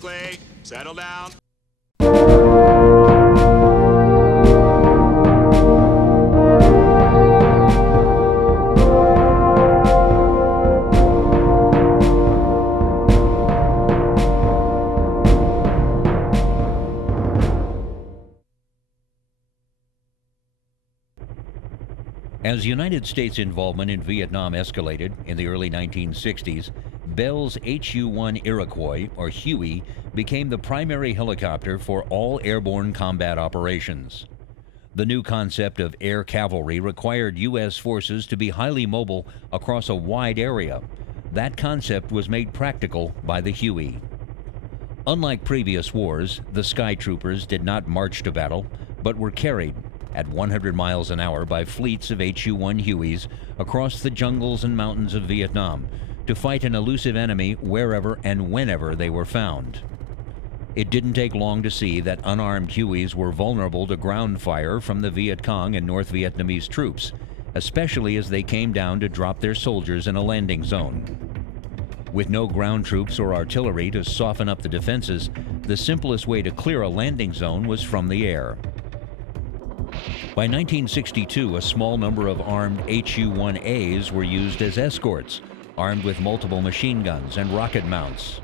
quickly. Settle down. As United States involvement in Vietnam escalated in the early 1960s, Bell's AH-1 Iroquois, or Huey, became the primary helicopter for all airborne combat operations. The new concept of air cavalry required U.S. forces to be highly mobile across a wide area. That concept was made practical by the Huey. Unlike previous wars, the Sky Troopers did not march to battle, but were carried at 100 miles an hour by fleets of AH-1 Hueys across the jungles and mountains of Vietnam to fight an elusive enemy wherever and whenever they were found. It didn't take long to see that unarmed Hueys were vulnerable to ground fire from the Viet Cong and North Vietnamese troops, especially as they came down to drop their soldiers in a landing zone. With no ground troops or artillery to soften up the defenses, the simplest way to clear a landing zone was from the air. By 1962, a small number of armed AH-1As were used as escorts, armed with multiple machine guns and rocket mounts.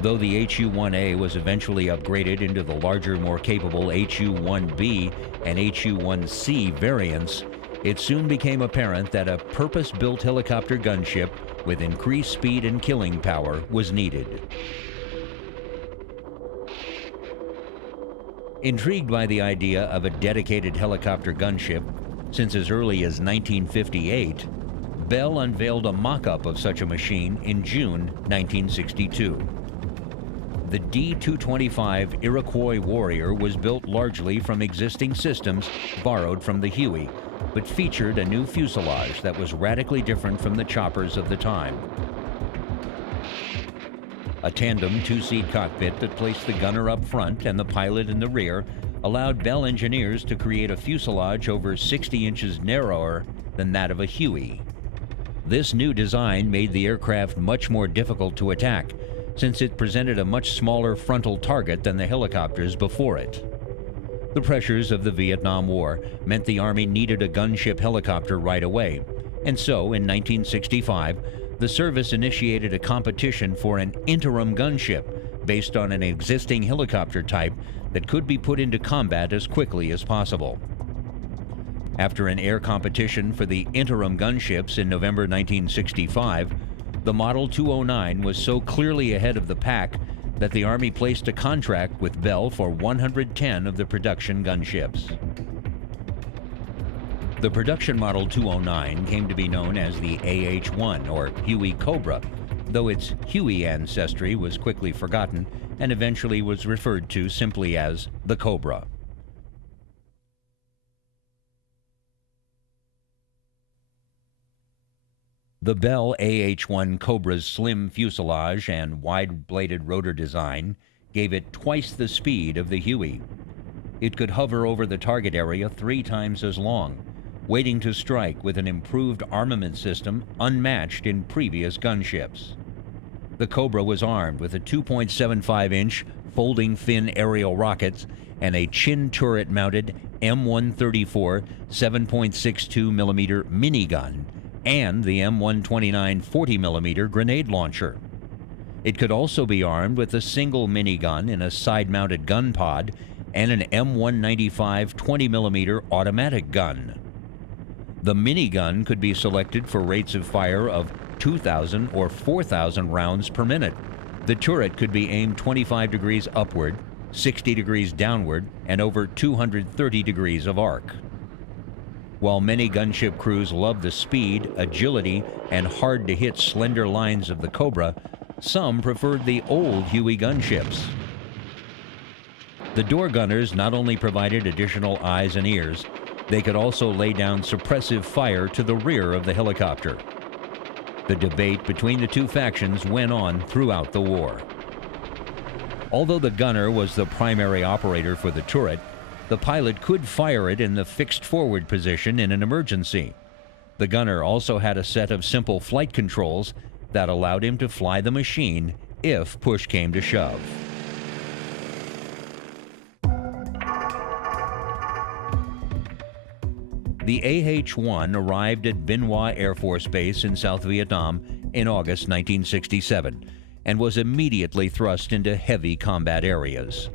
Though the AH-1A was eventually upgraded into the larger, more capable AH-1B and AH-1C variants, it soon became apparent that a purpose-built helicopter gunship with increased speed and killing power was needed. Intrigued by the idea of a dedicated helicopter gunship, since as early as 1958, Bell unveiled a mock-up of such a machine in June 1962. The D-225 Iroquois Warrior was built largely from existing systems borrowed from the Huey, but featured a new fuselage that was radically different from the choppers of the time. A tandem two-seat cockpit that placed the gunner up front and the pilot in the rear allowed Bell engineers to create a fuselage over 60 inches narrower than that of a Huey. This new design made the aircraft much more difficult to attack, since it presented a much smaller frontal target than the helicopters before it. The pressures of the Vietnam War meant the Army needed a gunship helicopter right away, and so in 1965, the service initiated a competition for an interim gunship based on an existing helicopter type that could be put into combat as quickly as possible. After an air competition for the interim gunships in November 1965, the Model 209 was so clearly ahead of the pack that the Army placed a contract with Bell for 110 of the production gunships. The production Model 209 came to be known as the AH-1, or Huey Cobra, though its Huey ancestry was quickly forgotten and eventually was referred to simply as the Cobra. The Bell AH-1 Cobra's slim fuselage and wide-bladed rotor design gave it twice the speed of the Huey. It could hover over the target area 3 times as long, waiting to strike with an improved armament system unmatched in previous gunships. The Cobra was armed with a 2.75-inch folding fin aerial rockets and a chin turret-mounted M134 7.62mm minigun and the M129 40mm grenade launcher. It could also be armed with a single minigun in a side-mounted gun pod and an M195 20mm automatic gun. The minigun could be selected for rates of fire of 2,000 or 4,000 rounds per minute. The turret could be aimed 25 degrees upward, 60 degrees downward, and over 230 degrees of arc. While many gunship crews loved the speed, agility, and hard-to-hit slender lines of the Cobra, some preferred the old Huey gunships. The door gunners not only provided additional eyes and ears, they could also lay down suppressive fire to the rear of the helicopter. The debate between the two factions went on throughout the war. Although the gunner was the primary operator for the turret, the pilot could fire it in the fixed forward position in an emergency. The gunner also had a set of simple flight controls that allowed him to fly the machine if push came to shove. The AH-1 arrived at Bien Hoa Air Force Base in South Vietnam in August 1967 and was immediately thrust into heavy combat areas.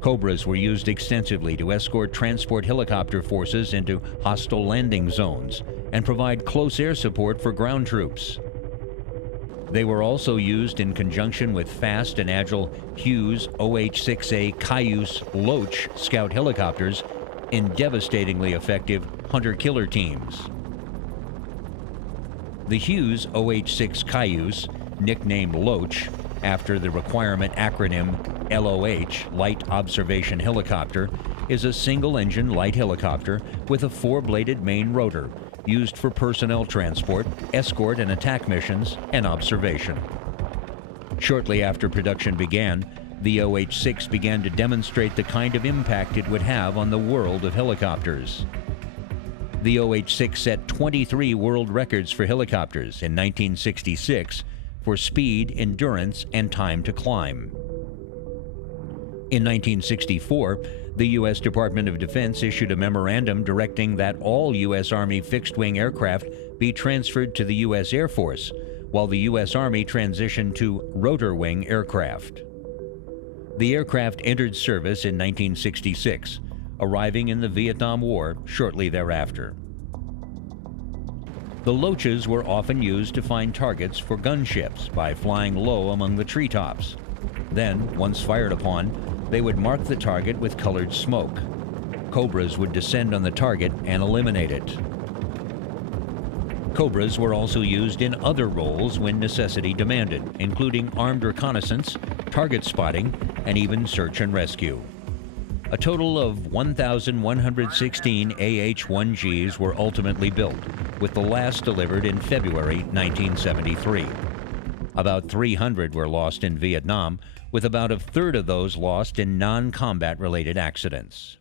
Cobras were used extensively to escort transport helicopter forces into hostile landing zones and provide close air support for ground troops. They were also used in conjunction with fast and agile Hughes OH-6A Cayuse Loach scout helicopters in devastatingly effective hunter-killer teams. The Hughes OH-6 Cayuse, nicknamed Loach after the requirement acronym LOH, Light Observation Helicopter, is a single-engine light helicopter with a four-bladed main rotor used for personnel transport, escort and attack missions, and observation. Shortly after production began, the OH-6 began to demonstrate the kind of impact it would have on the world of helicopters. The OH-6 set 23 world records for helicopters in 1966 for speed, endurance, and time to climb. In 1964, the U.S. Department of Defense issued a memorandum directing that all U.S. Army fixed-wing aircraft be transferred to the U.S. Air Force, while the U.S. Army transitioned to rotor-wing aircraft. The aircraft entered service in 1966, arriving in the Vietnam War shortly thereafter. The Loaches were often used to find targets for gunships by flying low among the treetops. Then, once fired upon, they would mark the target with colored smoke. Cobras would descend on the target and eliminate it. Cobras were also used in other roles when necessity demanded, including armed reconnaissance, target spotting, and even search and rescue. A total of 1,116 AH-1Gs were ultimately built, with the last delivered in February 1973. About 300 were lost in Vietnam, with about a third of those lost in non-combat related accidents.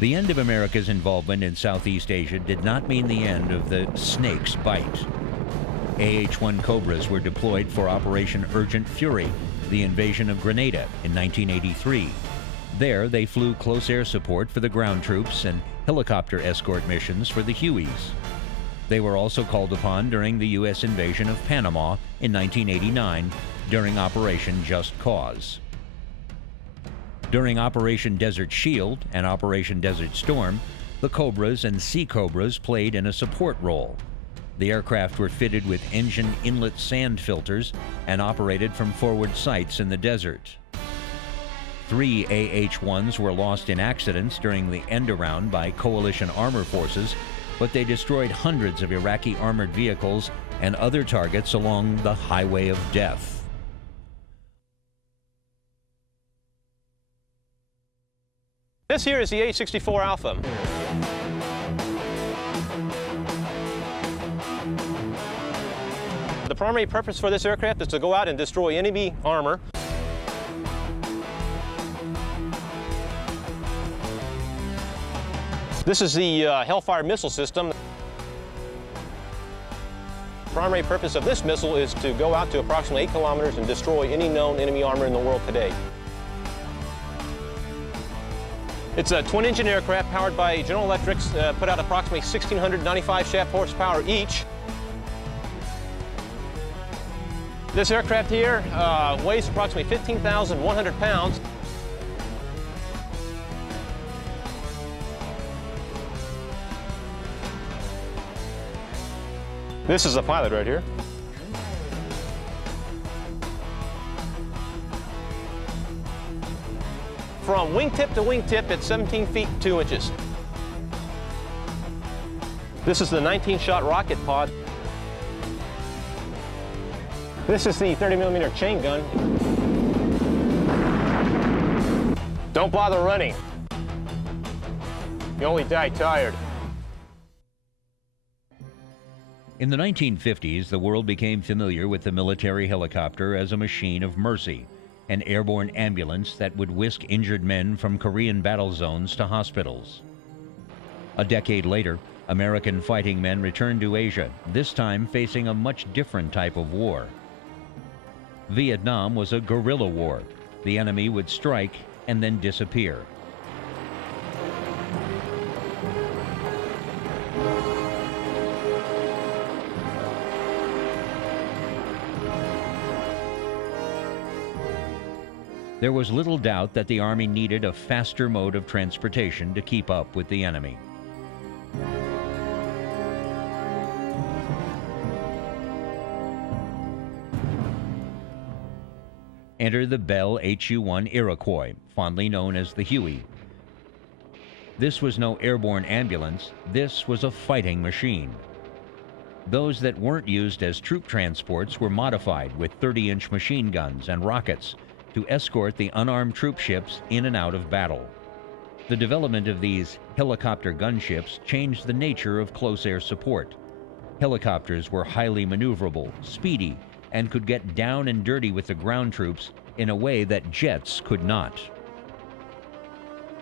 The end of America's involvement in Southeast Asia did not mean the end of the snake's bite. AH-1 Cobras were deployed for Operation Urgent Fury, the invasion of Grenada in 1983. There, they flew close air support for the ground troops and helicopter escort missions for the Hueys. They were also called upon during the U.S. invasion of Panama in 1989 during Operation Just Cause. During Operation Desert Shield and Operation Desert Storm, the Cobras and Sea Cobras played in a support role. The aircraft were fitted with engine inlet sand filters and operated from forward sites in the desert. 3 AH-1s were lost in accidents during the end-around by coalition armor forces, but they destroyed hundreds of Iraqi armored vehicles and other targets along the Highway of Death. This here is the AH-64 Alpha. The primary purpose for this aircraft is to go out and destroy enemy armor. This is the Hellfire missile system. The primary purpose of this missile is to go out to approximately 8 kilometers and destroy any known enemy armor in the world today. It's a twin-engine aircraft powered by General Electric's, put out approximately 1,695 shaft horsepower each. This aircraft here weighs approximately 15,100 pounds. This is the pilot right here. From wingtip to wingtip, it's 17 feet 2 inches. This is the 19-shot rocket pod. This is the 30mm chain gun. Don't bother running. You only die tired. In the 1950s, the world became familiar with the military helicopter as a machine of mercy, an airborne ambulance that would whisk injured men from Korean battle zones to hospitals. A decade later, American fighting men returned to Asia, this time facing a much different type of war. Vietnam was a guerrilla war. The enemy would strike and then disappear. There was little doubt that the Army needed a faster mode of transportation to keep up with the enemy. Enter the Bell AH-1 Iroquois, fondly known as the Huey. This was no airborne ambulance, this was a fighting machine. Those that weren't used as troop transports were modified with 30-inch machine guns and rockets to escort the unarmed troop ships in and out of battle. The development of these helicopter gunships changed the nature of close air support. Helicopters were highly maneuverable, speedy, and could get down and dirty with the ground troops in a way that jets could not.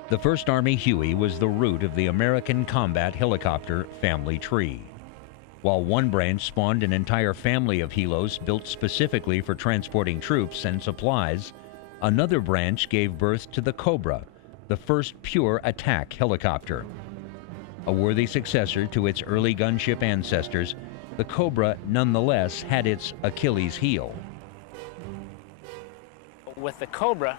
The 1st Army Huey was the root of the American combat helicopter family tree. While one branch spawned an entire family of helos built specifically for transporting troops and supplies, another branch gave birth to the Cobra, the first pure attack helicopter. A worthy successor to its early gunship ancestors, the Cobra nonetheless had its Achilles heel. With the Cobra,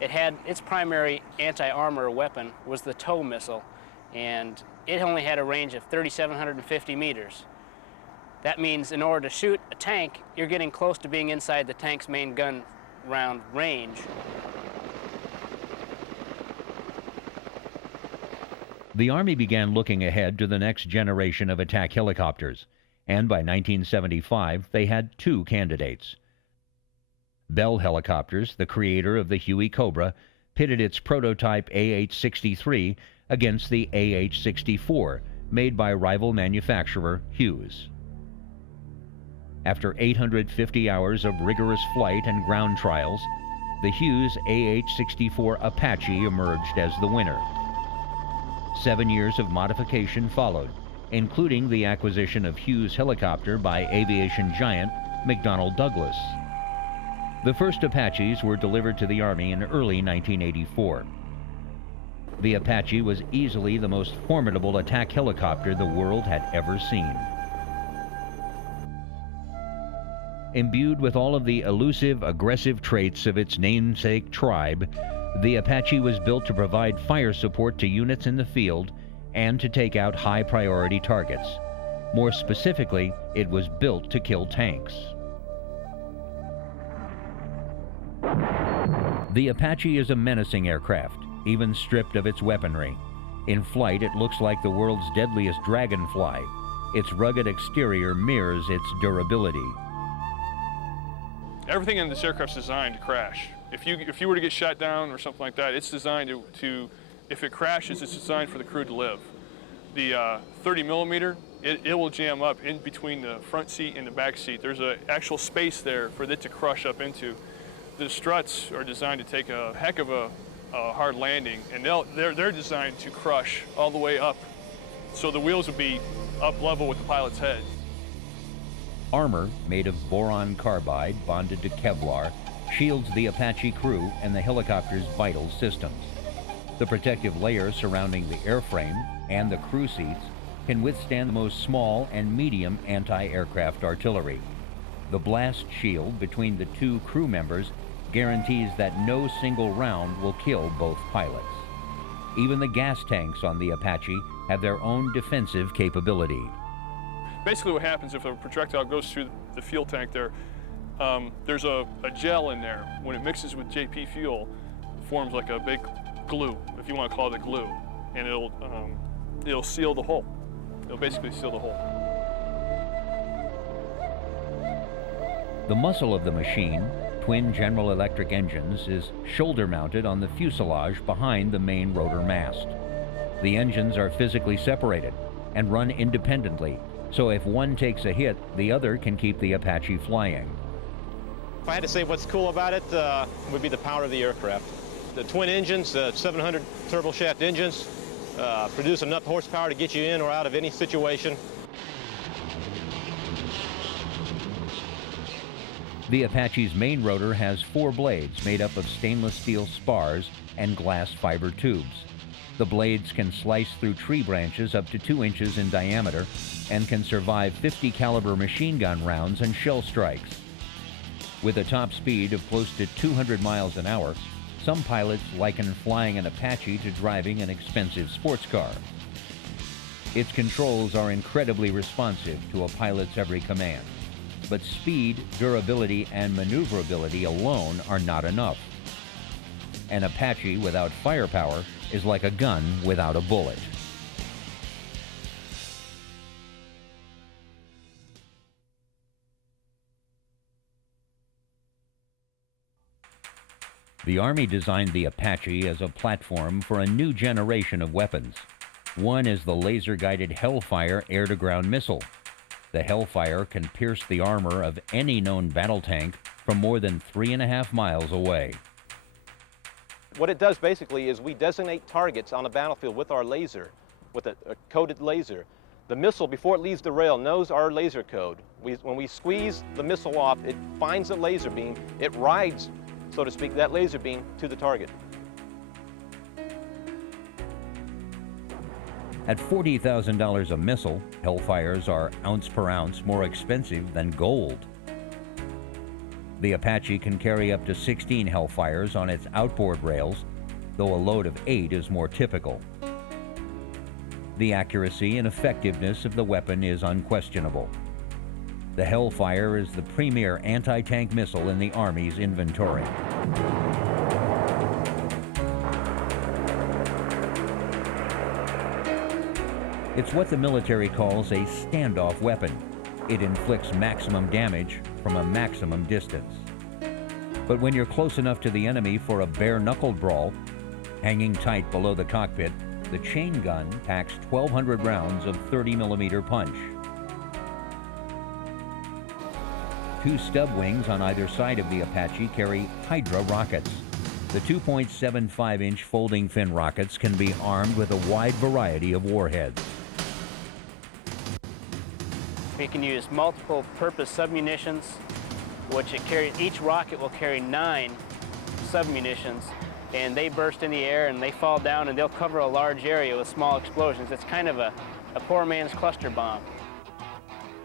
it had its primary anti-armor weapon was the tow missile, and it only had a range of 3,750 meters. That means in order to shoot a tank, you're getting close to being inside the tank's main gun round range. The Army began looking ahead to the next generation of attack helicopters, and by 1975 they had 2 candidates. Bell Helicopters, the creator of the Huey Cobra, pitted its prototype AH-63 against the AH-64, made by rival manufacturer Hughes. After 850 hours of rigorous flight and ground trials, the Hughes AH-64 Apache emerged as the winner. 7 years of modification followed, including the acquisition of Hughes helicopter by aviation giant McDonnell Douglas. The first Apaches were delivered to the Army in early 1984. The Apache was easily the most formidable attack helicopter the world had ever seen. Imbued with all of the elusive, aggressive traits of its namesake tribe, the Apache was built to provide fire support to units in the field and to take out high-priority targets. More specifically, it was built to kill tanks. The Apache is a menacing aircraft, even stripped of its weaponry. In flight, it looks like the world's deadliest dragonfly. Its rugged exterior mirrors its durability. Everything in this aircraft is designed to crash. If you were to get shot down or something like that, it's designed to if it crashes, it's designed for the crew to live. The 30 millimeter, it will jam up in between the front seat and the back seat. There's an actual space there for it to crush up into. The struts are designed to take a heck of a hard landing, and they're designed to crush all the way up, so the wheels would be up level with the pilot's head. Armor made of boron carbide bonded to Kevlar shields the Apache crew and the helicopter's vital systems. The protective layer surrounding the airframe and the crew seats can withstand the most small and medium anti-aircraft artillery. The blast shield between the 2 crew members guarantees that no single round will kill both pilots. Even the gas tanks on the Apache have their own defensive capability. Basically what happens if a projectile goes through the fuel tank there, there's a gel in there. When it mixes with JP fuel, it forms like a big glue, if you want to call it a glue, and it'll seal the hole. It'll basically seal the hole. The muscle of the machine, twin General Electric engines, is shoulder-mounted on the fuselage behind the main rotor mast. The engines are physically separated and run independently, so if one takes a hit, the other can keep the Apache flying. If I had to say what's cool about it, would be the power of the aircraft. The twin engines, 700 turboshaft engines, produce enough horsepower to get you in or out of any situation. The Apache's main rotor has 4 blades made up of stainless steel spars and glass fiber tubes. The blades can slice through tree branches up to 2 inches in diameter and can survive 50 caliber machine gun rounds and shell strikes. With a top speed of close to 200 miles an hour, some pilots liken flying an Apache to driving an expensive sports car. Its controls are incredibly responsive to a pilot's every command. But speed, durability, and maneuverability alone are not enough. An Apache without firepower is like a gun without a bullet. The Army designed the Apache as a platform for a new generation of weapons. One is the laser-guided Hellfire air-to-ground missile. The Hellfire can pierce the armor of any known battle tank from more than 3.5 miles away. What it does basically is we designate targets on a battlefield with our laser, with a coded laser. The missile, before it leaves the rail, knows our laser code. When we squeeze the missile off, it finds a laser beam, it rides, so to speak, that laser beam to the target. At $40,000 a missile, Hellfires are ounce per ounce more expensive than gold. The Apache can carry up to 16 Hellfires on its outboard rails, though a load of 8 is more typical. The accuracy and effectiveness of the weapon is unquestionable. The Hellfire is the premier anti-tank missile in the Army's inventory. It's what the military calls a standoff weapon. It inflicts maximum damage from a maximum distance. But when you're close enough to the enemy for a bare-knuckled brawl, hanging tight below the cockpit, the chain gun packs 1,200 rounds of 30-millimeter punch. 2 stub wings on either side of the Apache carry Hydra rockets. The 2.75-inch folding fin rockets can be armed with a wide variety of warheads. We can use multiple purpose submunitions, which each rocket will carry 9 submunitions, and they burst in the air and they fall down and they'll cover a large area with small explosions. It's kind of a poor man's cluster bomb.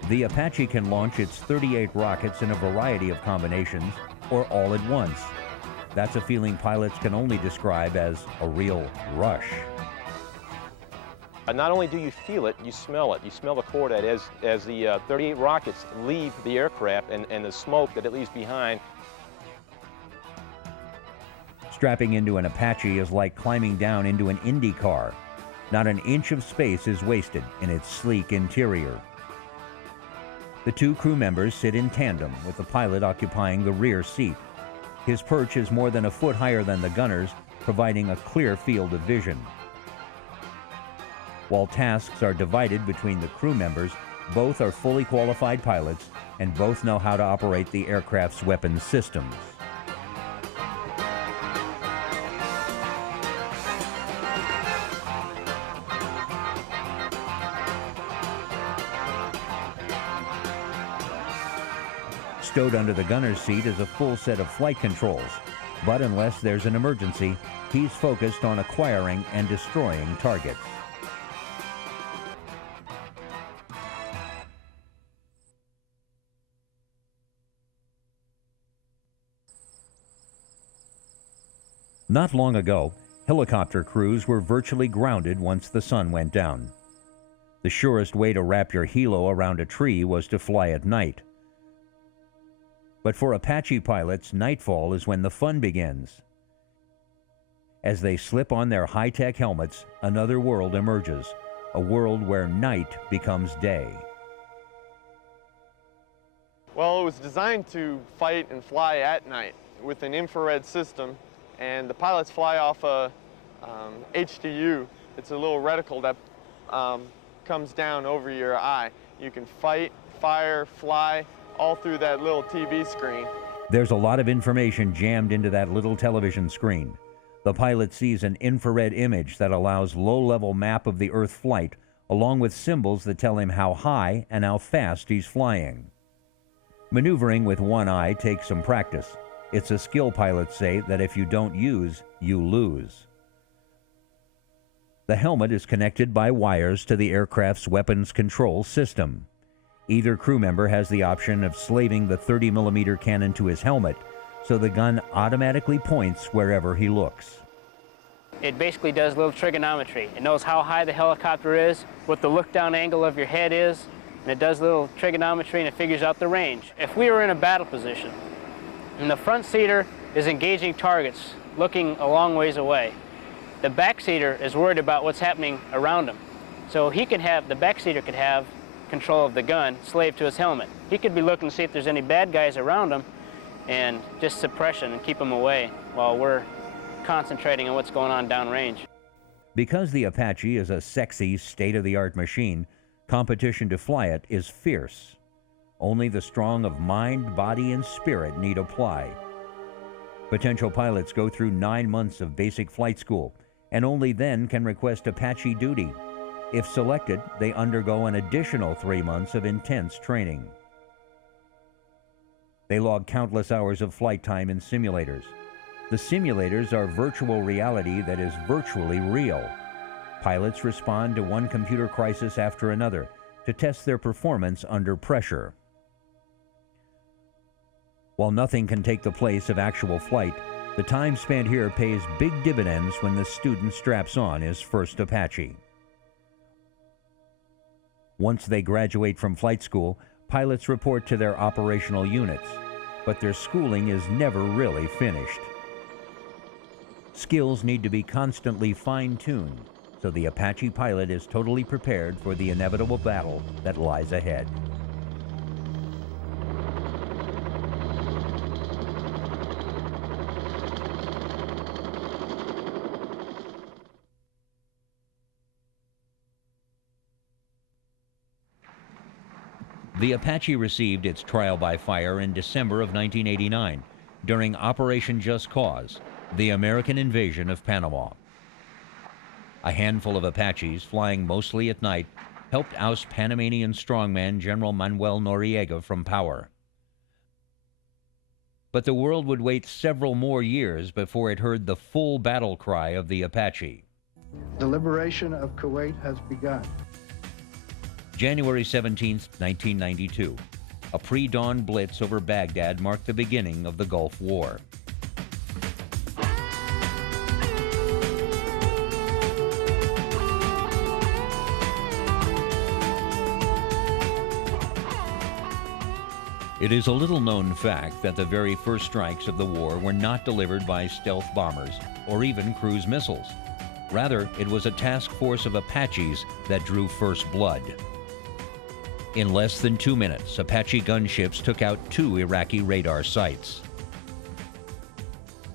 The Apache can launch its 38 rockets in a variety of combinations or all at once. That's a feeling pilots can only describe as a real rush. Not only do you feel it, you smell it. You smell the cordite as the 38 rockets leave the aircraft and the smoke that it leaves behind. Strapping into an Apache is like climbing down into an Indy car. Not an inch of space is wasted in its sleek interior. The 2 crew members sit in tandem, with the pilot occupying the rear seat. His perch is more than a foot higher than the gunner's, providing a clear field of vision. While tasks are divided between the crew members, both are fully qualified pilots and both know how to operate the aircraft's weapons systems. Stowed under the gunner's seat is a full set of flight controls, but unless there's an emergency, he's focused on acquiring and destroying targets. Not long ago, helicopter crews were virtually grounded once the sun went down. The surest way to wrap your helo around a tree was to fly at night. But for Apache pilots, nightfall is when the fun begins. As they slip on their high-tech helmets, another world emerges, a world where night becomes day. Well, it was designed to fight and fly at night with an infrared system, and the pilots fly off a HDU. It's a little reticle that comes down over your eye. You can fight, fire, fly, all through that little TV screen. There's a lot of information jammed into that little television screen. The pilot sees an infrared image that allows low-level map of the Earth flight, along with symbols that tell him how high and how fast he's flying. Maneuvering with one eye takes some practice. It's a skill pilots say that if you don't use, you lose. The helmet is connected by wires to the aircraft's weapons control system. Either crew member has the option of slaving the 30mm cannon to his helmet, so the gun automatically points wherever he looks. It basically does a little trigonometry. It knows how high the helicopter is, what the look-down angle of your head is, and it does a little trigonometry and it figures out the range. If we were in a battle position and the front seater is engaging targets looking a long ways away, the back seater is worried about what's happening around him. So the back seater could have control of the gun slaved to his helmet. He could be looking to see if there's any bad guys around him and just suppression and keep them away while we're concentrating on what's going on downrange. Because the Apache is a sexy, state-of-the-art machine, competition to fly it is fierce. Only the strong of mind, body, and spirit need apply. Potential pilots go through 9 months of basic flight school, and only then can request Apache duty. If selected, they undergo an additional 3 months of intense training. They log countless hours of flight time in simulators. The simulators are virtual reality that is virtually real. Pilots respond to one computer crisis after another to test their performance under pressure. While nothing can take the place of actual flight, the time spent here pays big dividends when the student straps on his first Apache. Once they graduate from flight school, pilots report to their operational units, but their schooling is never really finished. Skills need to be constantly fine-tuned, so the Apache pilot is totally prepared for the inevitable battle that lies ahead. The Apache received its trial by fire in December of 1989 during Operation Just Cause, the American invasion of Panama. A handful of Apaches, flying mostly at night, helped oust Panamanian strongman General Manuel Noriega from power. But the world would wait several more years before it heard the full battle cry of the Apache. The liberation of Kuwait has begun. January 17, 1992. A pre-dawn blitz over Baghdad marked the beginning of the Gulf War. It is a little-known fact that the very first strikes of the war were not delivered by stealth bombers or even cruise missiles. Rather, it was a task force of Apaches that drew first blood. In less than 2 minutes, Apache gunships took out 2 Iraqi radar sites.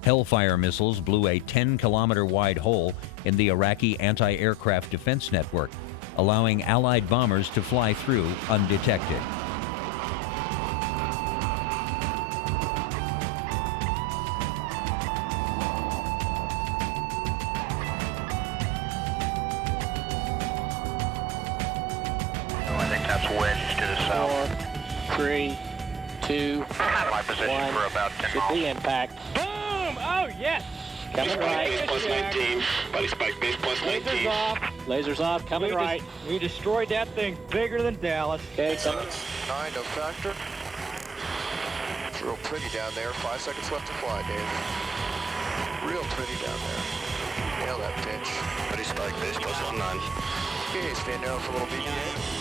Hellfire missiles blew a 10-kilometer-wide hole in the Iraqi anti-aircraft defense network, allowing Allied bombers to fly through undetected. That's wedged to the south. 4, 3, 2, My position 1. for about 10 Should be impact. Boom! Oh, yes! Coming right. Base plus 19. Buddy spike base plus 19. Lasers off. Lasers off. Coming right. We destroyed that thing bigger than Dallas. Okay, coming. 9, no factor. It's real pretty down there. 5 seconds left to fly, Dave. Real pretty down there. Nail that pitch. Buddy spike base plus 19. Okay, stand down for a little BPA.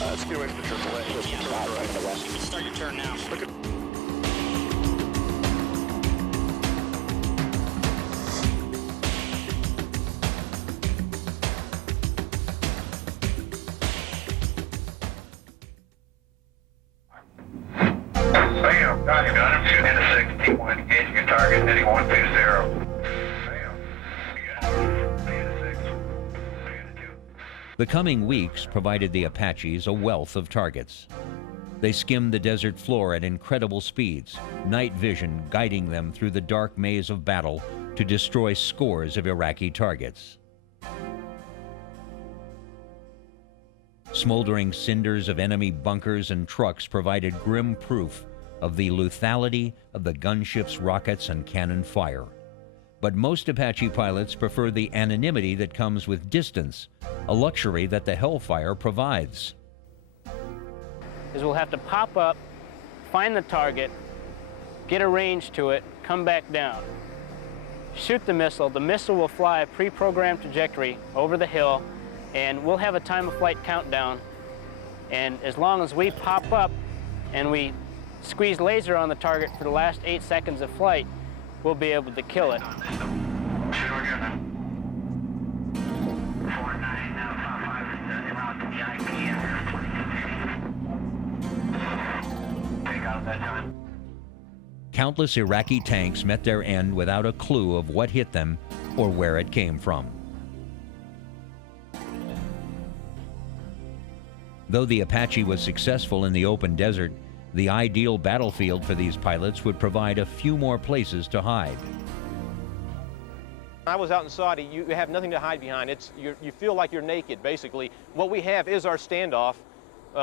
Let's get away from the AAA. Let's turn right to the west. Start your turn now. Look at Bam, got him, got him. Shooting into 61, engaging a target, heading 120. Bam. You got him. 6. 2. The coming weeks provided the Apaches a wealth of targets. They skimmed the desert floor at incredible speeds, night vision guiding them through the dark maze of battle to destroy scores of Iraqi targets. Smoldering cinders of enemy bunkers and trucks provided grim proof of the lethality of the gunship's rockets and cannon fire. But most Apache pilots prefer the anonymity that comes with distance, a luxury that the Hellfire provides. Is we'll have to pop up, find the target, get a range to it, come back down. Shoot the missile will fly a pre-programmed trajectory over the hill, and we'll have a time of flight countdown. And as long as we pop up and we squeeze laser on the target for the last 8 seconds of flight, we'll be able to kill it. Countless Iraqi tanks met their end without a clue of what hit them or where it came from. Though the Apache was successful in the open desert, the ideal battlefield for these pilots would provide a few more places to hide. I was out in Saudi, you have nothing to hide behind. You feel like you're naked, basically. What we have is our standoff.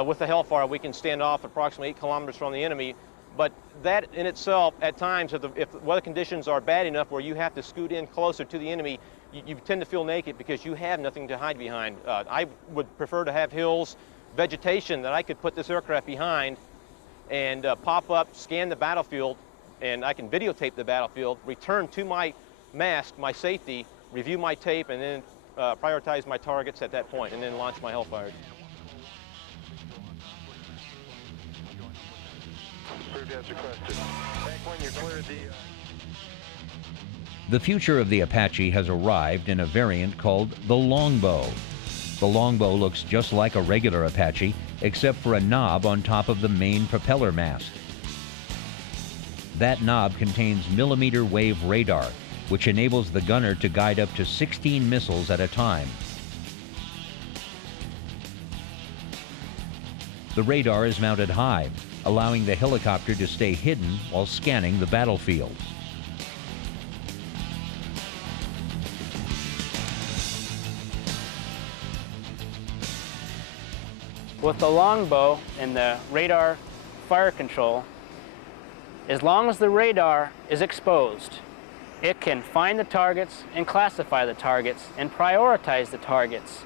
With the Hellfire, we can stand off approximately 8 kilometers from the enemy. But that in itself, at times, if weather conditions are bad enough where you have to scoot in closer to the enemy, you tend to feel naked because you have nothing to hide behind. I would prefer to have hills, vegetation that I could put this aircraft behind and pop up, scan the battlefield, and I can videotape the battlefield, return to my mast, my safety, review my tape, and then prioritize my targets at that point, and then launch my Hellfire. The future of the Apache has arrived in a variant called the longbow. The longbow looks just like a regular Apache, except for a knob on top of the main propeller mast. That knob contains millimeter wave radar, which enables the gunner to guide up to 16 missiles at a time. The radar is mounted high, allowing the helicopter to stay hidden while scanning the battlefield. With the longbow and the radar fire control, as long as the radar is exposed, it can find the targets and classify the targets and prioritize the targets,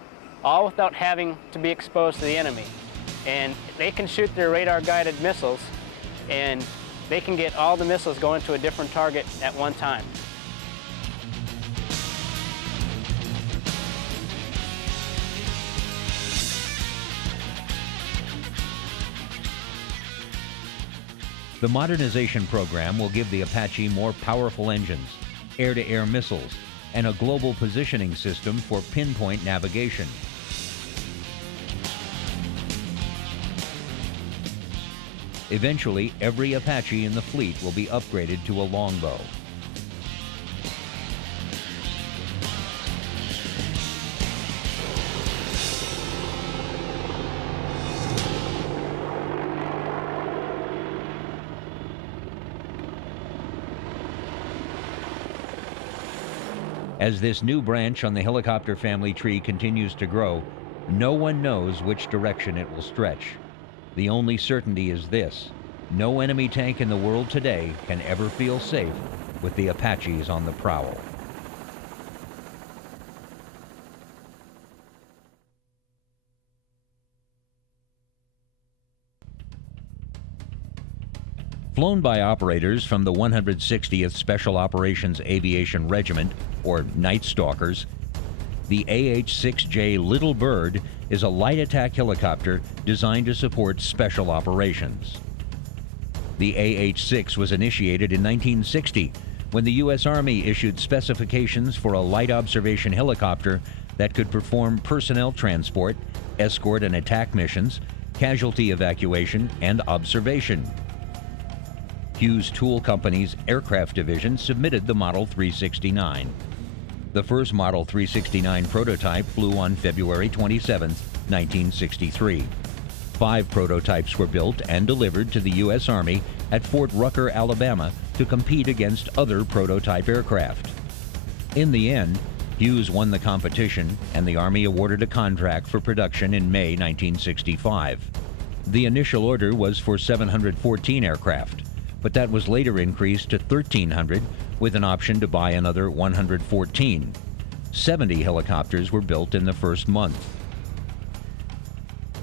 all without having to be exposed to the enemy. And they can shoot their radar-guided missiles, and they can get all the missiles going to a different target at one time. The modernization program will give the Apache more powerful engines, air-to-air missiles, and a global positioning system for pinpoint navigation. Eventually, every Apache in the fleet will be upgraded to a longbow. As this new branch on the helicopter family tree continues to grow, no one knows which direction it will stretch. The only certainty is this: no enemy tank in the world today can ever feel safe with the Apaches on the prowl. Flown by operators from the 160th Special Operations Aviation Regiment, or Night Stalkers, the AH-6J Little Bird is a light attack helicopter designed to support special operations. The AH-6 was initiated in 1960 when the U.S. Army issued specifications for a light observation helicopter that could perform personnel transport, escort and attack missions, casualty evacuation, and observation. Hughes Tool Company's Aircraft Division submitted the Model 369. The first Model 369 prototype flew on February 27, 1963. 5 prototypes were built and delivered to the U.S. Army at Fort Rucker, Alabama, to compete against other prototype aircraft. In the end, Hughes won the competition, and the Army awarded a contract for production in May 1965. The initial order was for 714 aircraft, but that was later increased to 1,300 with an option to buy another 114. 70 helicopters were built in the first month.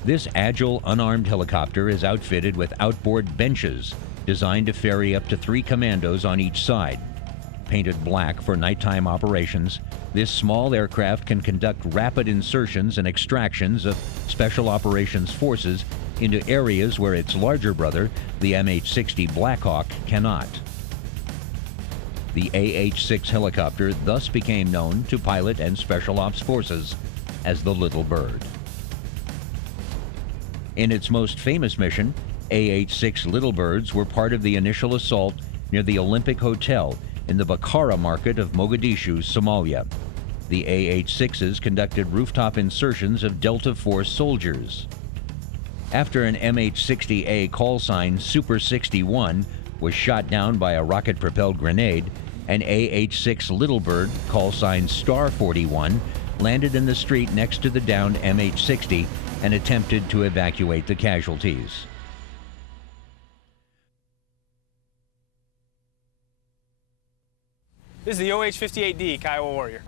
This agile, unarmed helicopter is outfitted with outboard benches designed to ferry up to 3 commandos on each side. Painted black for nighttime operations, this small aircraft can conduct rapid insertions and extractions of Special Operations Forces into areas where its larger brother, the MH-60 Blackhawk, cannot. The AH-6 helicopter thus became known to pilot and Special Ops Forces as the Little Bird. In its most famous mission, AH-6 Little Birds were part of the initial assault near the Olympic Hotel in the Bakara market of Mogadishu, Somalia. The AH-6s conducted rooftop insertions of Delta Force soldiers. After an MH-60A call sign Super 61 was shot down by a rocket-propelled grenade, an AH-6 Little Bird, call sign Star 41, landed in the street next to the downed MH-60 and attempted to evacuate the casualties. This is the OH-58D Kiowa Warrior.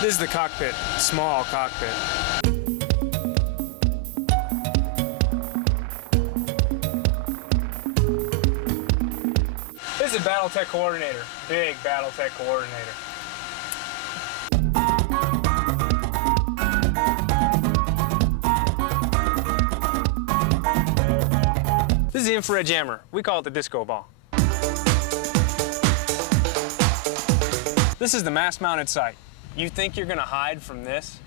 This is the cockpit, small cockpit. This is a battle tech coordinator, big battle tech coordinator. This is the infrared jammer. We call it the disco ball. This is the mast-mounted sight. You think you're gonna hide from this?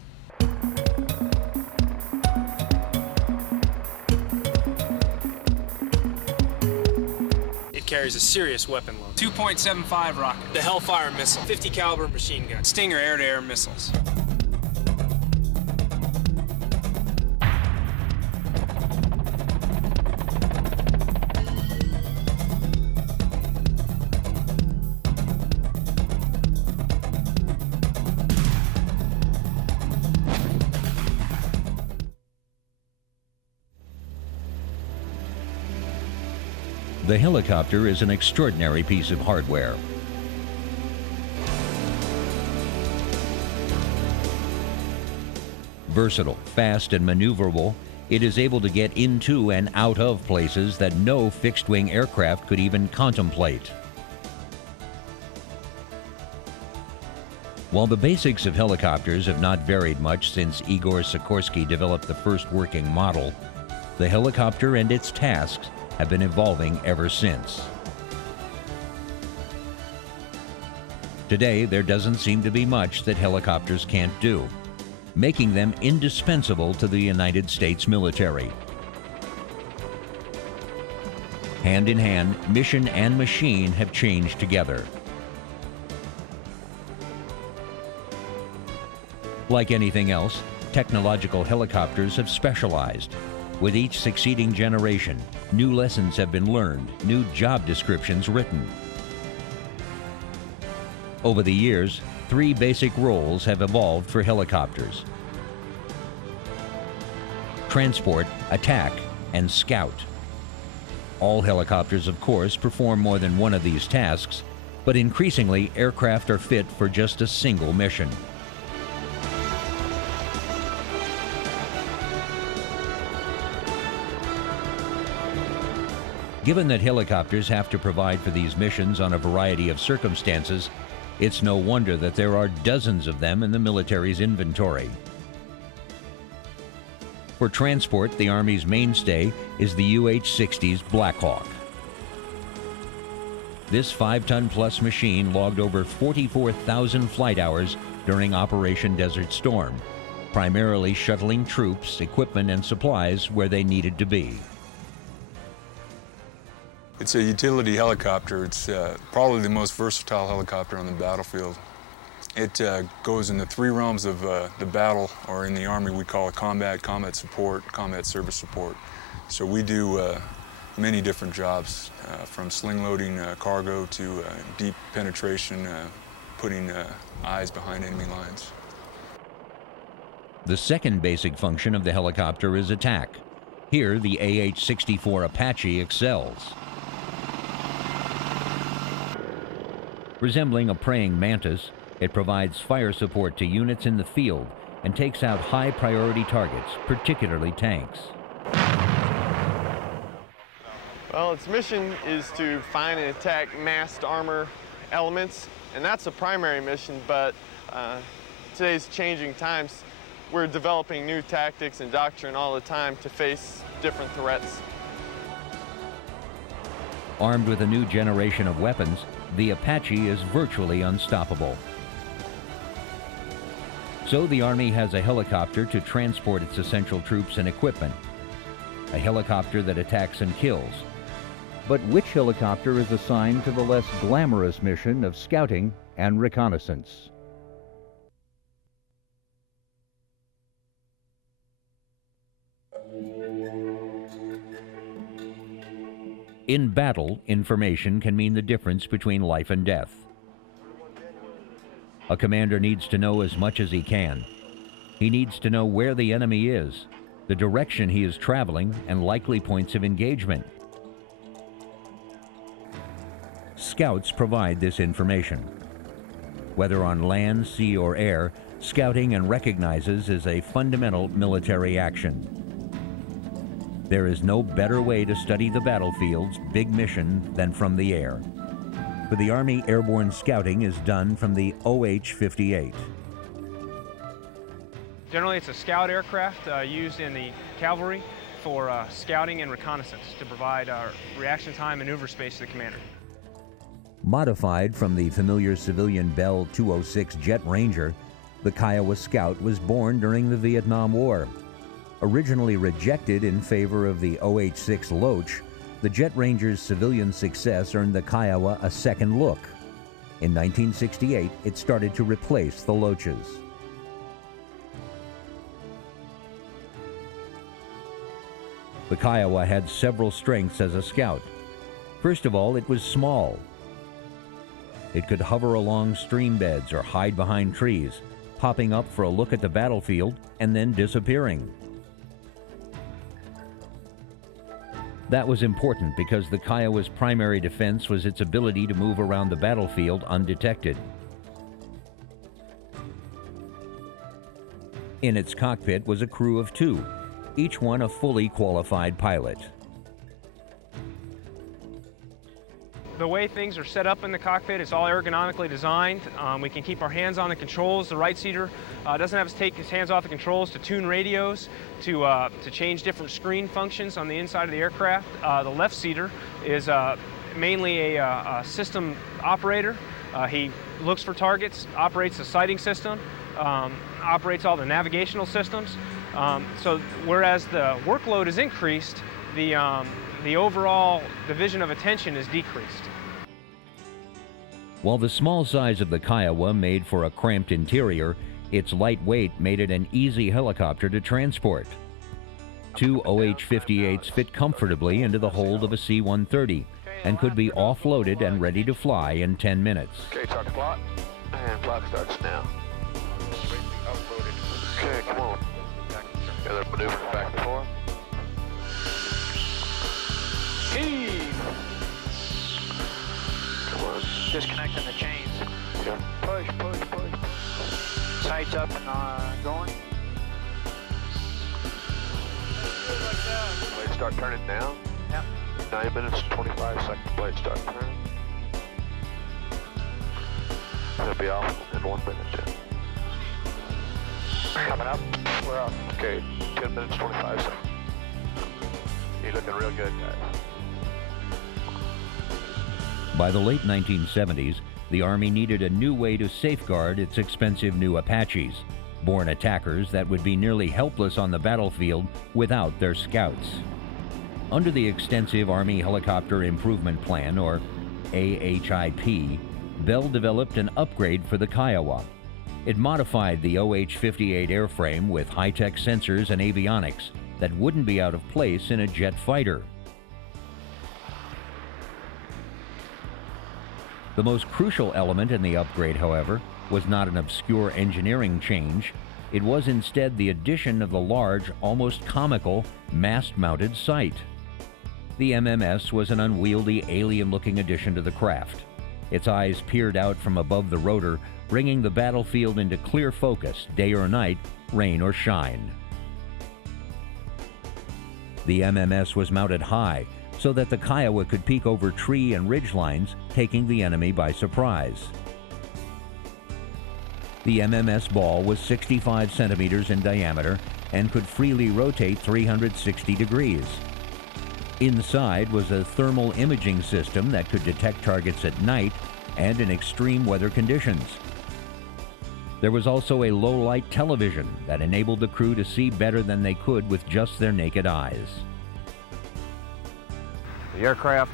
It carries a serious weapon load. 2.75 rocket, the Hellfire missile, 50 caliber machine gun, Stinger air-to-air missiles. The helicopter is an extraordinary piece of hardware. Versatile, fast, and maneuverable, it is able to get into and out of places that no fixed-wing aircraft could even contemplate. While the basics of helicopters have not varied much since Igor Sikorsky developed the first working model, the helicopter and its tasks have been evolving ever since. Today, there doesn't seem to be much that helicopters can't do, making them indispensable to the United States military. Hand in hand, mission and machine have changed together. Like anything else, technological helicopters have specialized. With each succeeding generation, new lessons have been learned, new job descriptions written. Over the years, 3 basic roles have evolved for helicopters: transport, attack, and scout. All helicopters, of course, perform more than one of these tasks, but increasingly, aircraft are fit for just a single mission. Given that helicopters have to provide for these missions on a variety of circumstances, it's no wonder that there are dozens of them in the military's inventory. For transport, the Army's mainstay is the UH-60's Blackhawk. This 5-ton-plus machine logged over 44,000 flight hours during Operation Desert Storm, primarily shuttling troops, equipment, and supplies where they needed to be. It's a utility helicopter. It's probably the most versatile helicopter on the battlefield. It goes in the 3 realms of the battle, or in the Army we call it combat, combat support, combat service support. So we do many different jobs, from sling loading cargo to deep penetration, putting eyes behind enemy lines. The second basic function of the helicopter is attack. Here, the AH-64 Apache excels. Resembling a praying mantis, it provides fire support to units in the field and takes out high-priority targets, particularly tanks. Well, its mission is to find and attack massed armor elements, and that's the primary mission, but today's changing times, we're developing new tactics and doctrine all the time to face different threats. Armed with a new generation of weapons, the Apache is virtually unstoppable. So the Army has a helicopter to transport its essential troops and equipment. A helicopter that attacks and kills. But which helicopter is assigned to the less glamorous mission of scouting and reconnaissance? In battle, information can mean the difference between life and death. A commander needs to know as much as he can. He needs to know where the enemy is, the direction he is traveling, and likely points of engagement. Scouts provide this information. Whether on land, sea, or air, scouting and recognizes is a fundamental military action. There is no better way to study the battlefield's big mission than from the air. For the Army, airborne scouting is done from the OH-58. Generally, it's a scout aircraft used in the cavalry for scouting and reconnaissance to provide reaction time maneuver space to the commander. Modified from the familiar civilian Bell 206 Jet Ranger, the Kiowa Scout was born during the Vietnam War. Originally rejected in favor of the OH-6 Loach, the Jet Ranger's civilian success earned the Kiowa a second look. In 1968, it started to replace the Loaches. The Kiowa had several strengths as a scout. First of all, it was small. It could hover along stream beds or hide behind trees, popping up for a look at the battlefield and then disappearing. That was important because the Kiowa's primary defense was its ability to move around the battlefield undetected. In its cockpit was a crew of 2, each one a fully qualified pilot. The way things are set up in the cockpit, it's all ergonomically designed. We can keep our hands on the controls. The right seater doesn't have to take his hands off the controls to tune radios, to change different screen functions on the inside of the aircraft. The left seater is mainly a system operator. He looks for targets, operates the sighting system, operates all the navigational systems. So whereas the workload is increased, the overall division of attention is decreased. While the small size of the Kiowa made for a cramped interior, its light weight made it an easy helicopter to transport. 2 OH-58s fit comfortably into the hold of a C-130 and could be offloaded and ready to fly in 10 minutes. Okay, start the clock. And clock starts now. Okay, come on. Other maneuver back and forth. Heave! Come on. Disconnecting the chains. Yeah. Push, push, push. Sights up and going. Blades start turning now. Yep. 9 minutes, 25 seconds. Blades start turning. It'll be off in 1 minute, yeah. Coming up. We're up. Okay, 10 minutes, 25 seconds. You're looking real good, guys. By the late 1970s, the Army needed a new way to safeguard its expensive new Apaches, born attackers that would be nearly helpless on the battlefield without their scouts. Under the extensive Army Helicopter Improvement Plan, or AHIP, Bell developed an upgrade for the Kiowa. It modified the OH-58 airframe with high-tech sensors and avionics that wouldn't be out of place in a jet fighter. The most crucial element in the upgrade, however, was not an obscure engineering change. It was instead the addition of the large, almost comical, mast-mounted sight. The MMS was an unwieldy, alien-looking addition to the craft. Its eyes peered out from above the rotor, bringing the battlefield into clear focus, day or night, rain or shine. The MMS was mounted high, so that the Kiowa could peek over tree and ridge lines, taking the enemy by surprise. The MMS ball was 65 centimeters in diameter and could freely rotate 360 degrees. Inside was a thermal imaging system that could detect targets at night and in extreme weather conditions. There was also a low-light television that enabled the crew to see better than they could with just their naked eyes. The aircraft,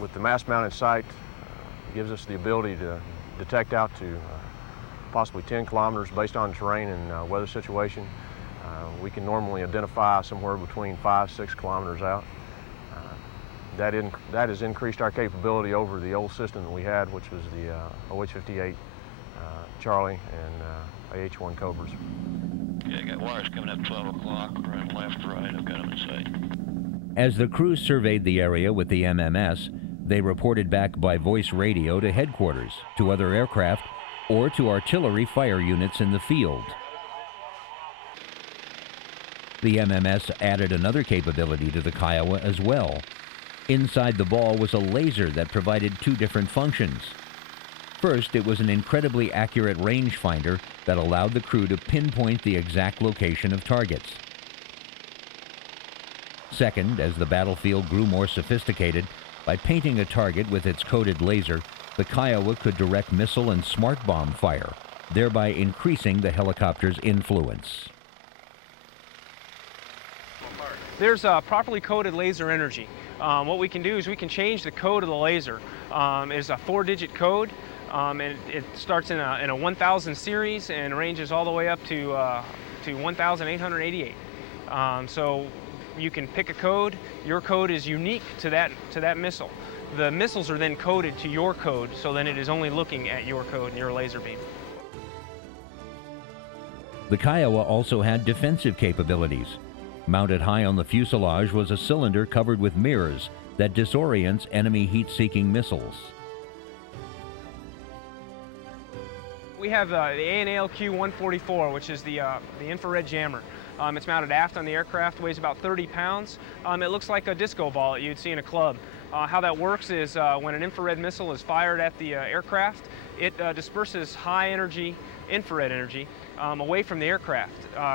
with the mast-mounted sight, gives us the ability to detect out to possibly 10 kilometers based on terrain and weather situation. We can normally identify somewhere between 5-6 kilometers out. That has increased our capability over the old system that we had, which was the OH-58 Charlie and AH-1 Cobras. Yeah, I got wires coming up 12 o'clock, run left, right, I've got them in sight. As the crew surveyed the area with the MMS, they reported back by voice radio to headquarters, to other aircraft, or to artillery fire units in the field. The MMS added another capability to the Kiowa as well. Inside the ball was a laser that provided two different functions. First, it was an incredibly accurate rangefinder that allowed the crew to pinpoint the exact location of targets. Second, as the battlefield grew more sophisticated, by painting a target with its coded laser, the Kiowa could direct missile and smart bomb fire, thereby increasing the helicopter's influence. There's properly coded laser energy. What we can do is we can change the code of the laser. It's a 4-digit code. It starts in a 1000 series and ranges all the way up to 1888. So you can pick a code. Your code is unique to that missile. The missiles are then coded to your code, so then it is only looking at your code and your laser beam. The Kiowa also had defensive capabilities. Mounted high on the fuselage was a cylinder covered with mirrors that disorients enemy heat-seeking missiles. We have the AH-144, which is the infrared jammer. It's mounted aft on the aircraft, weighs about 30 pounds. It looks like a disco ball that you'd see in a club. How that works is when an infrared missile is fired at the aircraft, it disperses high-energy infrared energy away from the aircraft,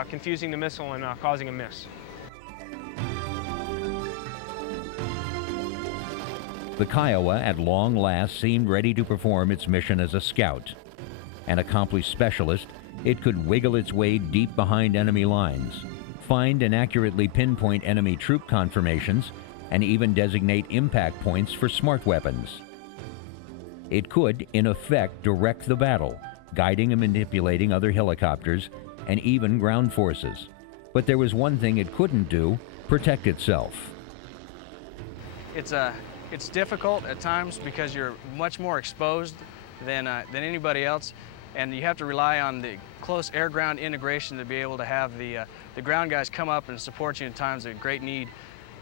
confusing the missile and causing a miss. The Kiowa, at long last, seemed ready to perform its mission as a scout. An accomplished specialist, it could wiggle its way deep behind enemy lines, find and accurately pinpoint enemy troop conformations, and even designate impact points for smart weapons. It could, in effect, direct the battle, guiding and manipulating other helicopters and even ground forces. But there was one thing it couldn't do: protect itself. It's difficult at times because you're much more exposed than anybody else, and you have to rely on the close air-ground integration to be able to have the ground guys come up and support you in times of great need,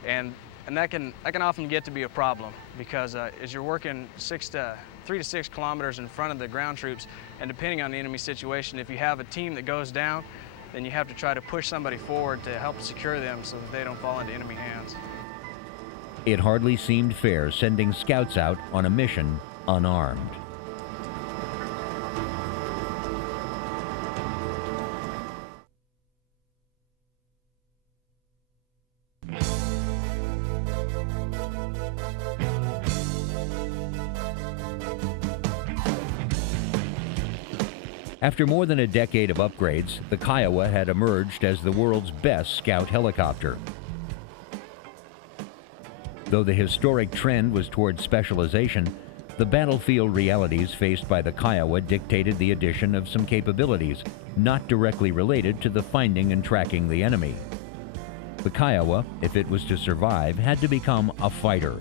and that can often get to be a problem because as you're working 3 to 6 kilometers in front of the ground troops, and depending on the enemy situation, if you have a team that goes down, then you have to try to push somebody forward to help secure them so that they don't fall into enemy hands. It hardly seemed fair sending scouts out on a mission unarmed. After more than a decade of upgrades, the Kiowa had emerged as the world's best scout helicopter. Though the historic trend was toward specialization, the battlefield realities faced by the Kiowa dictated the addition of some capabilities not directly related to the finding and tracking the enemy. The Kiowa, if it was to survive, had to become a fighter.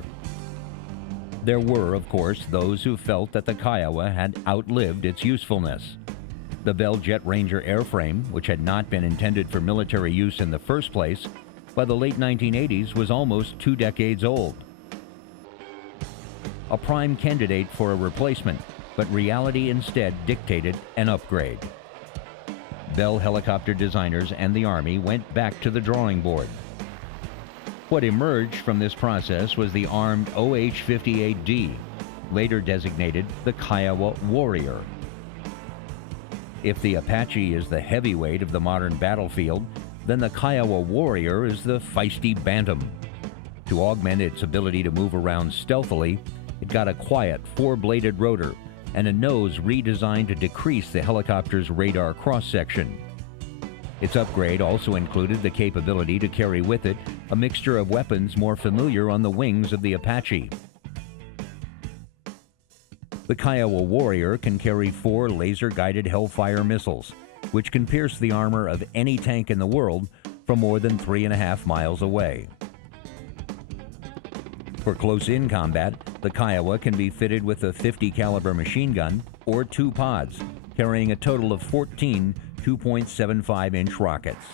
There were, of course, those who felt that the Kiowa had outlived its usefulness. The Bell Jet Ranger airframe, which had not been intended for military use in the first place, by the late 1980s was almost 2 decades old. A prime candidate for a replacement, but reality instead dictated an upgrade. Bell helicopter designers and the Army went back to the drawing board. What emerged from this process was the armed AH-58D, later designated the Kiowa Warrior. If the Apache is the heavyweight of the modern battlefield, then the Kiowa Warrior is the feisty bantam. To augment its ability to move around stealthily, it got a quiet 4-bladed rotor and a nose redesigned to decrease the helicopter's radar cross-section. Its upgrade also included the capability to carry with it a mixture of weapons more familiar on the wings of the Apache. The Kiowa Warrior can carry 4 laser-guided Hellfire missiles, which can pierce the armor of any tank in the world from more than 3.5 miles away. For close-in combat, the Kiowa can be fitted with a 50 caliber machine gun or 2 pods, carrying a total of 14 2.75-inch rockets.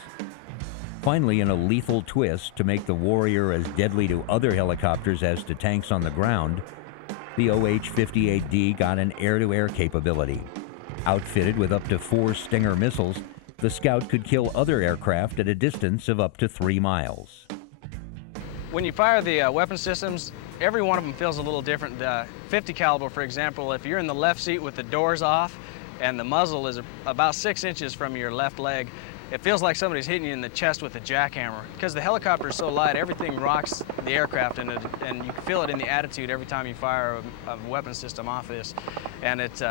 Finally, in a lethal twist to make the Warrior as deadly to other helicopters as to tanks on the ground, the AH-58D got an air-to-air capability. Outfitted with up to 4 Stinger missiles, the Scout could kill other aircraft at a distance of up to 3 miles. When you fire the weapon systems, every one of them feels a little different. The 50 caliber, for example, if you're in the left seat with the doors off and the muzzle is about 6 inches from your left leg, it feels like somebody's hitting you in the chest with a jackhammer. Because the helicopter is so light, everything rocks the aircraft, and you can feel it in the attitude every time you fire a weapon system off this. And it's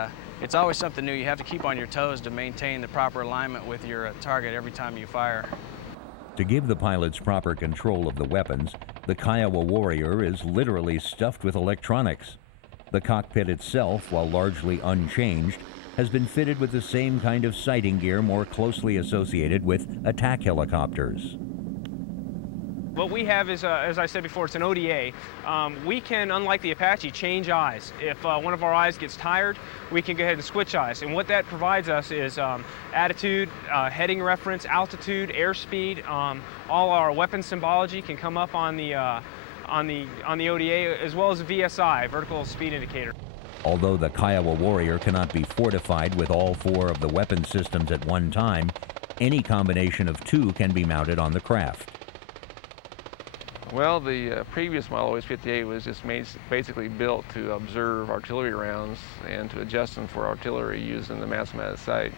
always something new. You have to keep on your toes to maintain the proper alignment with your target every time you fire. To give the pilots proper control of the weapons, the Kiowa Warrior is literally stuffed with electronics. The cockpit itself, while largely unchanged, has been fitted with the same kind of sighting gear more closely associated with attack helicopters. What we have is, as I said before, it's an ODA. We can, unlike the Apache, change eyes. If one of our eyes gets tired, we can go ahead and switch eyes. And what that provides us is attitude, heading reference, altitude, airspeed. All our weapon symbology can come up on the ODA, as well as a VSI, vertical speed indicator. Although the Kiowa Warrior cannot be fortified with all 4 of the weapon systems at one time, any combination of 2 can be mounted on the craft. Well, the previous model AH-58 was just basically built to observe artillery rounds and to adjust them for artillery used in the mass-mounted sight.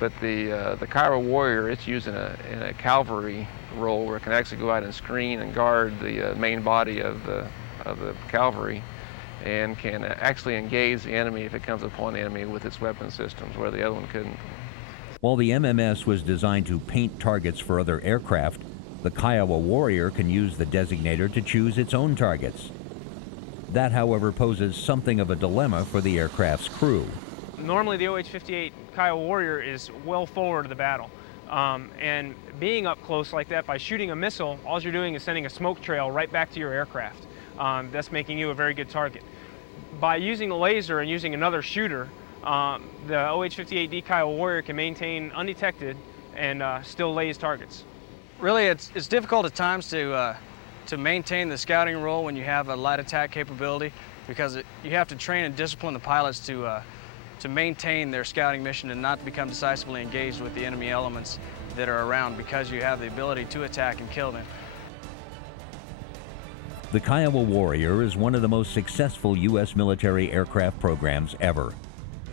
But the Kiowa Warrior, it's used in a cavalry role where it can actually go out and screen and guard the main body of the cavalry, and can actually engage the enemy if it comes upon the enemy with its weapon systems, where the other one couldn't. While the MMS was designed to paint targets for other aircraft, the Kiowa Warrior can use the designator to choose its own targets. That, however, poses something of a dilemma for the aircraft's crew. Normally the AH-58 Kiowa Warrior is well forward of the battle. And being up close like that, by shooting a missile, all you're doing is sending a smoke trail right back to your aircraft. That's making you a very good target. By using a laser and using another shooter, the AH-58D Kiowa Warrior can maintain undetected and still lays targets. Really, it's difficult at times to maintain the scouting role when you have a light attack capability, because you have to train and discipline the pilots to maintain their scouting mission and not become decisively engaged with the enemy elements that are around, because you have the ability to attack and kill them. The Kiowa Warrior is one of the most successful U.S. military aircraft programs ever.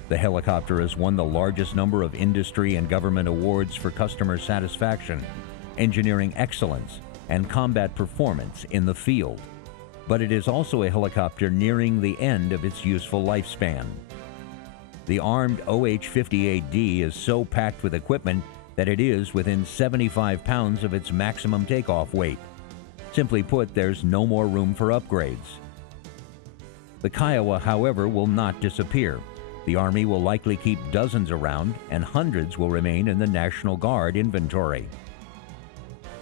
The helicopter has won the largest number of industry and government awards for customer satisfaction, engineering excellence, and combat performance in the field. But it is also a helicopter nearing the end of its useful lifespan. The armed AH-58D is so packed with equipment that it is within 75 pounds of its maximum takeoff weight. Simply put, there's no more room for upgrades. The Kiowa, however, will not disappear. The Army will likely keep dozens around, and hundreds will remain in the National Guard inventory.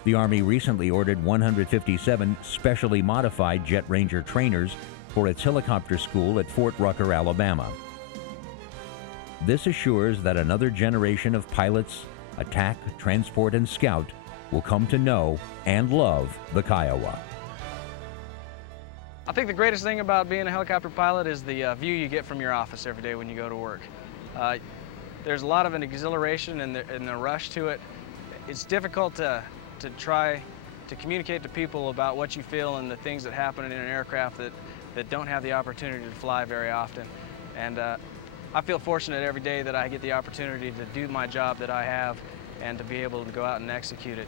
The Army recently ordered 157 specially modified Jet Ranger trainers for its helicopter school at Fort Rucker, Alabama. This assures that another generation of pilots, attack, transport, and scout will come to know and love the Kiowa. I think the greatest thing about being a helicopter pilot is the view you get from your office every day when you go to work. There's a lot of an exhilaration and the rush to it. It's difficult to try to communicate to people about what you feel and the things that happen in an aircraft that don't have the opportunity to fly very often. And I feel fortunate every day that I get the opportunity to do my job that I have and to be able to go out and execute it.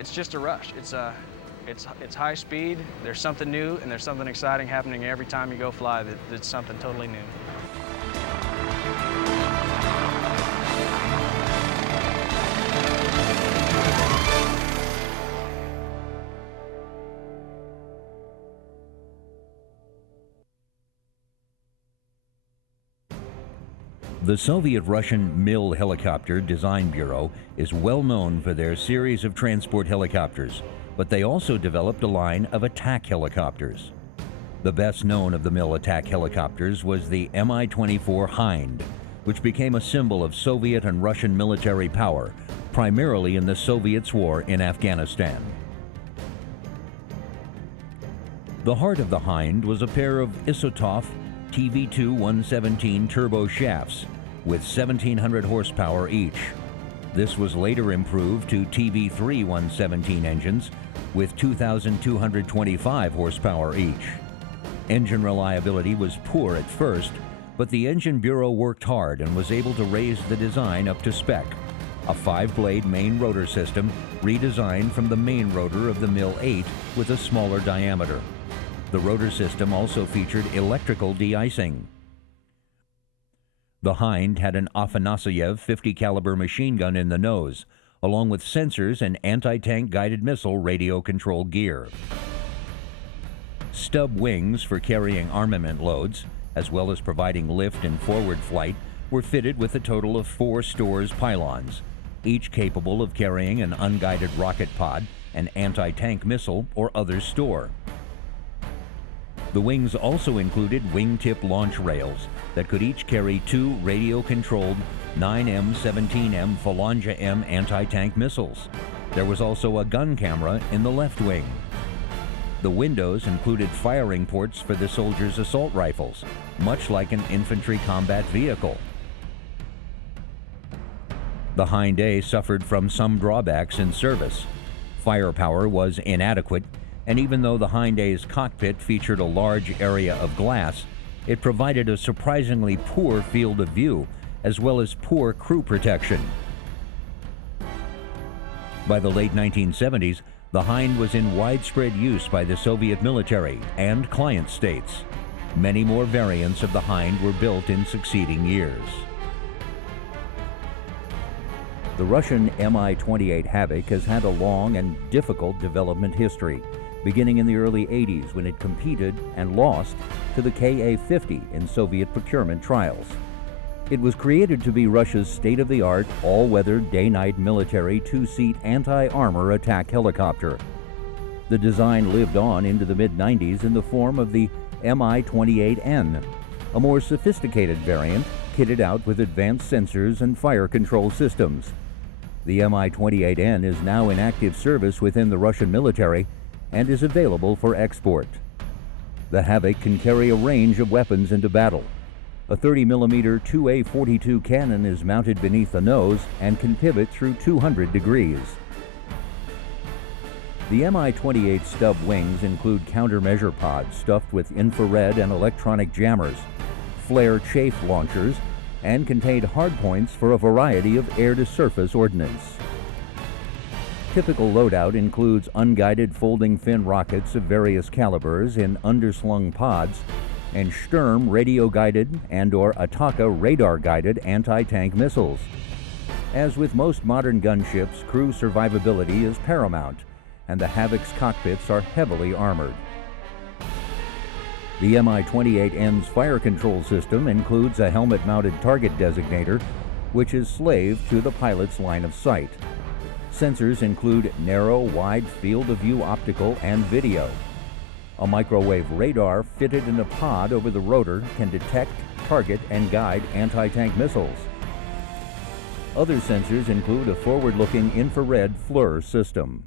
It's just a rush. It's high speed, there's something new, and there's something exciting happening every time you go fly that's something totally new. The Soviet-Russian Mil Helicopter Design Bureau is well known for their series of transport helicopters, but they also developed a line of attack helicopters. The best known of the Mil attack helicopters was the Mi-24 Hind, which became a symbol of Soviet and Russian military power, primarily in the Soviets' war in Afghanistan. The heart of the Hind was a pair of Isotov TV2-117 turbo shafts with 1,700 horsepower each. This was later improved to TV3-117 engines with 2,225 horsepower each. Engine reliability was poor at first, but the Engine Bureau worked hard and was able to raise the design up to spec. A 5-blade main rotor system redesigned from the main rotor of the Mil-8 with a smaller diameter. The rotor system also featured electrical de-icing. The Hind had an Afanasyev 50 caliber machine gun in the nose, along with sensors and anti-tank guided missile radio control gear. Stub wings for carrying armament loads, as well as providing lift and forward flight, were fitted with a total of 4 stores pylons, each capable of carrying an unguided rocket pod, an anti-tank missile, or other store. The wings also included wingtip launch rails that could each carry 2 radio-controlled 9M, 17M Falange M anti-tank missiles. There was also a gun camera in the left wing. The windows included firing ports for the soldiers' assault rifles, much like an infantry combat vehicle. The Hind A suffered from some drawbacks in service. Firepower was inadequate, and even though the Hind A's cockpit featured a large area of glass, it provided a surprisingly poor field of view, as well as poor crew protection. By the late 1970s, the Hind was in widespread use by the Soviet military and client states. Many more variants of the Hind were built in succeeding years. The Russian Mi-28 Havoc has had a long and difficult development history, beginning in the early 80s when it competed and lost to the Ka-50 in Soviet procurement trials. It was created to be Russia's state-of-the-art, all-weather, day-night military 2-seat anti-armor attack helicopter. The design lived on into the mid-90s in the form of the Mi-28N, a more sophisticated variant kitted out with advanced sensors and fire control systems. The Mi-28N is now in active service within the Russian military and is available for export. The Havoc can carry a range of weapons into battle. A 30mm 2A42 cannon is mounted beneath the nose and can pivot through 200 degrees. The Mi-28 stub wings include countermeasure pods stuffed with infrared and electronic jammers, flare chaff launchers, and contained hardpoints for a variety of air-to-surface ordnance. Typical loadout includes unguided folding fin rockets of various calibers in underslung pods and Sturm radio-guided and/or Ataka radar-guided anti-tank missiles. As with most modern gunships, crew survivability is paramount, and the Havoc's cockpits are heavily armored. The Mi-28N's fire control system includes a helmet-mounted target designator, which is slave to the pilot's line of sight. Sensors include narrow, wide field of view optical and video. A microwave radar fitted in a pod over the rotor can detect, target, and guide anti-tank missiles. Other sensors include a forward-looking infrared FLIR system.